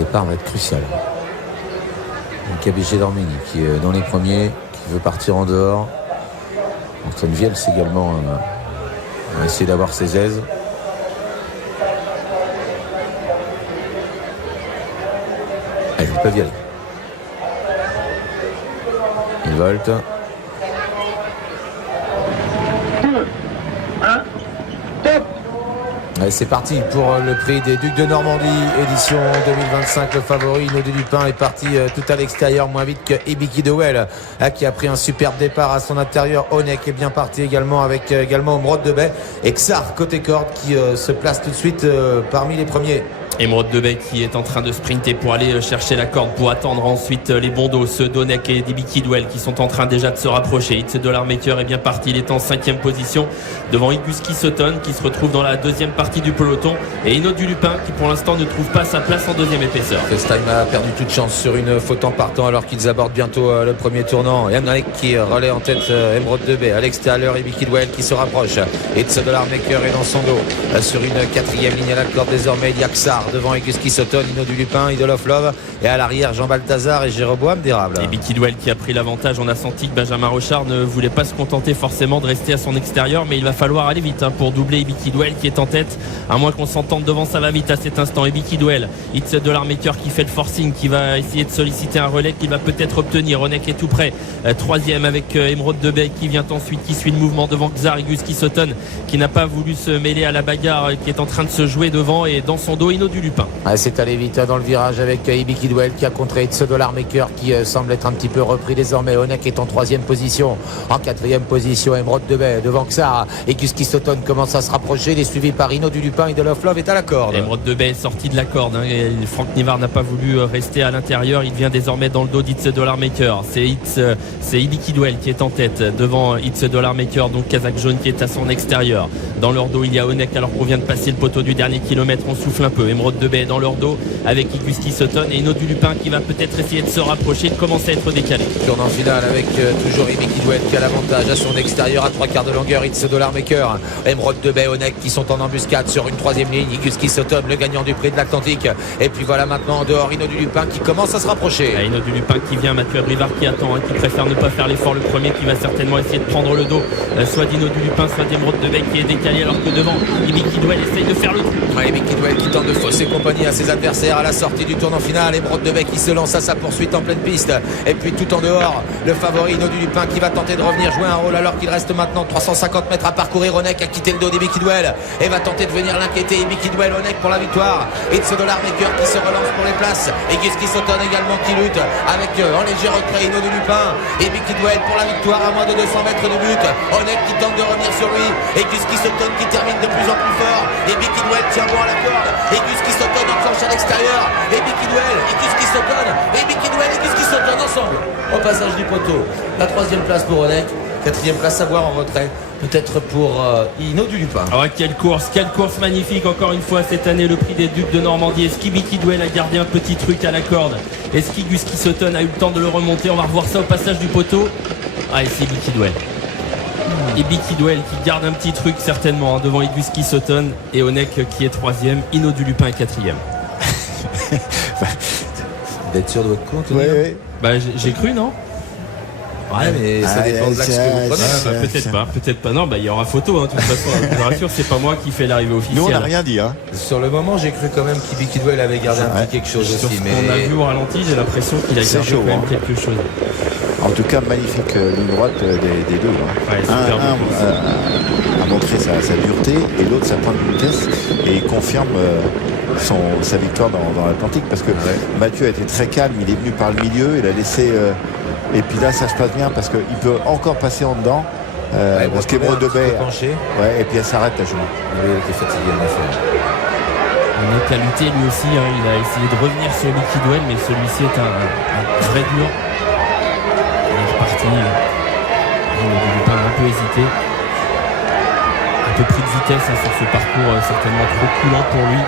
départ va être crucial. KBG Dormini qui est dans les premiers, qui veut partir en dehors. Antoine Viels également va essayer d'avoir ses aises. Allez, ils peuvent y aller. Ils voltent. Allez, c'est parti pour le prix des Ducs de Normandie, édition 2025. Le favori, Inaudit Dupin, est parti tout à l'extérieur, moins vite que Ibiki Dewell, qui a pris un superbe départ à son intérieur. Onek est bien parti également, avec également Emeraude de Bay et Xar côté corde qui se place tout de suite parmi les premiers. Emeraude de Bay qui est en train de sprinter pour aller chercher la corde, pour attendre ensuite les bons dos, ceux d'Onek et d'Ibiki Dewell qui sont en train déjà de se rapprocher. It's Dollar Maker est bien parti, il est en 5e position devant Iguski Sutton qui se retrouve dans la deuxième partie du peloton, et Inaudit Dupin qui pour l'instant ne trouve pas sa place en deuxième épaisseur. FaceTime a perdu toute chance sur une faute en partant alors qu'ils abordent bientôt le premier tournant. Yannick qui relaie en tête Emeraude de Bay. À l'extérieur, Ibiki Dewell qui se rapproche. It's Dollar Maker est dans son dos sur une 4e ligne à la corde désormais. Il y a Xar devant Iguski Sutton, Inaudit Dupin, Idol of Love, et à l'arrière Jean Balthazar et Jéroboam d'Érable. Et Ibiki Dewell qui a pris l'avantage. On a senti que Benjamin Rochard ne voulait pas se contenter forcément de rester à son extérieur, mais il va falloir aller vite pour doubler Ibiki Dewell qui est en tête, à moins qu'on s'entende devant. Ça va vite à cet instant. Ibiki Dewell, It's Dollar Maker qui fait le forcing, qui va essayer de solliciter un relais qu'il va peut-être obtenir. Onek est tout près, 3e avec Emeraude de Bay qui vient ensuite, qui suit le mouvement devant Xar. Iguski Sutton qui n'a pas voulu se mêler à la bagarre, qui est en train de se jouer devant, et dans son dos Inaudit Dupin. C'est allé vite dans le virage avec Ibiki Dewell qui a contré It's Dollar Maker qui semble être un petit peu repris désormais. Onek est en 3e position. En 4e position, Emeraude de Bay devant Xar. Et Iguski Sutton commence à se rapprocher. Il est suivi par Inaudit Dupin. Idol of Love est à la corde. Emeraude de Bay est sorti de la corde. Et Franck Nivard n'a pas voulu rester à l'intérieur. Il vient désormais dans le dos d'It's Dollar Maker. C'est Ibiki Dewell qui est en tête devant It's Dollar Maker. Donc Kazakh jaune qui est à son extérieur. Dans leur dos, il y a Onek alors qu'on vient de passer le poteau du dernier kilomètre. On souffle un peu. Emeraude de Bay dans leur dos avec Iguski Sutton et Inaudit Dupin qui va peut-être essayer de se rapprocher, de commencer à être décalé. Tournant final avec toujours Ibiki Dewell qui a l'avantage à son extérieur à 3/4 de longueur. It's Dollar Maker, Emeraude de Bay, Onek qui sont en embuscade sur une 3e ligne. Iguski Sutton, le gagnant du prix de l'Atlantique. Et puis voilà maintenant en dehors Inaudit Dupin qui commence à se rapprocher. Inaudit Dupin qui vient, Mathieu Abrivard qui attend, qui préfère ne pas faire l'effort le premier, qui va certainement essayer de prendre le dos soit d'Inaudit Dupin, soit d'Emeraude de Bay qui est décalé, alors que devant Ibiki Dewell essaye de faire le trou. Ibiki Dewell qui tente de fausser compagnie à ses adversaires à la sortie du tournant final. Emeraude de Bay qui se lance à sa poursuite en pleine piste. Et puis tout en dehors, le favori Inaudit Dupin qui va tenter de revenir jouer un rôle alors qu'il reste maintenant 350 mètres à parcourir. Onek a quitté le dos d'Ibiki Dewell et va tenter de venir l'inquiéter. Ibiki Dewell, Onek pour la victoire. It's Dollar Maker qui se relance pour les places. Et Iguski Sutton également qui lutte avec en léger retrait Inaudit Dupin. Ibiki Dewell pour la victoire à moins de 200 mètres de but. Onek qui tente de revenir sur lui. Et Iguski Sutton qui termine de plus en plus fort. Ibiki Dewell tient bon à la corde. Et Iguski Sutton enclenche à l'extérieur. Ibiki Dewell, Iguski Sutton, Ibiki Dewell, Iguski Sutton ensemble au passage du poteau. La 3e place pour Onek, 4e place à voir en retrait, peut-être pour Inaudit Dupin. Ah ouais, quelle course magnifique encore une fois cette année, le prix des Ducs de Normandie. Est-ce qu'Ibiki Dewell a gardé un petit truc à la corde? Est-ce qu'Iguski Sutton a eu le temps de le remonter? On va revoir ça au passage du poteau. Ah, et c'est Ibiki Dewell. Ibiki Dewell qui garde un petit truc certainement devant Iguski Sutton, et Onek qui est 3e, Inaudit Dupin est 4e. Vous êtes sûr de votre compte? Oui. Bah j'ai cru, non? Ouais, mais ça dépend de l'axe que vous prenez. Peut-être pas. Non, il y aura photo, de toute façon. Je vous rassure, c'est pas moi qui fais l'arrivée officielle. Nous, on n'a rien dit. Sur le moment, j'ai cru quand même qu'Ibiki Dewell avait gardé un petit quelque chose sur aussi. ce Mais qu'on a vu au ralenti, j'ai l'impression qu'il a gardé quand même quelque chose. En tout cas, magnifique ligne droite des deux. Ouais, un a montré sa dureté et l'autre sa pointe de vitesse, et il confirme sa victoire dans l'Atlantique, parce que Mathieu a été très calme, il est venu par le milieu, il a laissé et puis là ça se passe bien parce qu'il peut encore passer en dedans parce qu'Emeraude de Bay et puis elle s'arrête à genoux. Il était fatigué en effet. Onek a lutté lui aussi, il a essayé de revenir sur Ibiki Dewell, mais celui-ci est un vrai dur. Il est reparti, il n'a pas un peu hésité, un peu pris de vitesse sur ce parcours certainement trop coulant pour lui.